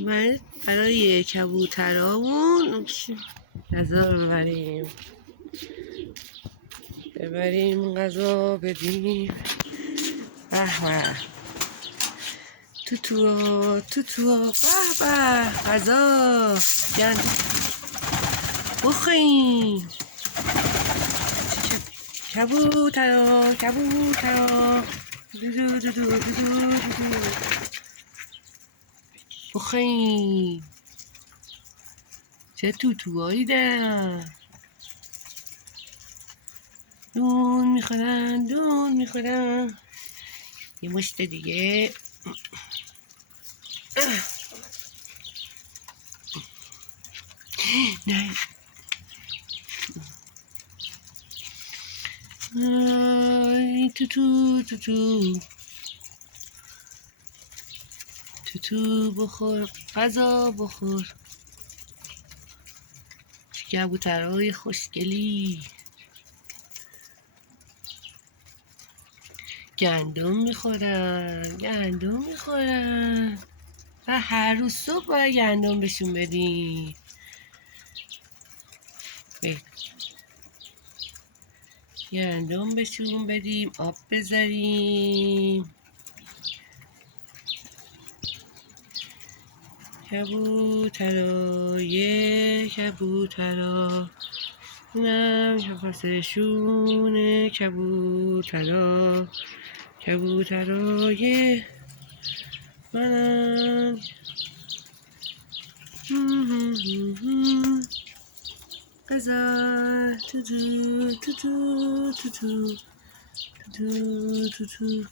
من برای کبوترامون غذا ببریم غذا بدیم. به توتو به غذا بخوریم. کبوترا بخوریم. چه توتوهایی دارن، دون میخورن. یه مشت دیگه. نه توتو بخور، غذا بخور. چه کبوترهای خوشگلی. گندم میخورن و هر روز صبح باید گندم بهشون بدیم. گندم بهشون بدیم، آب بذاریم. کبوترا اینم شفاسشونه. کبوترای منم. غذا توتو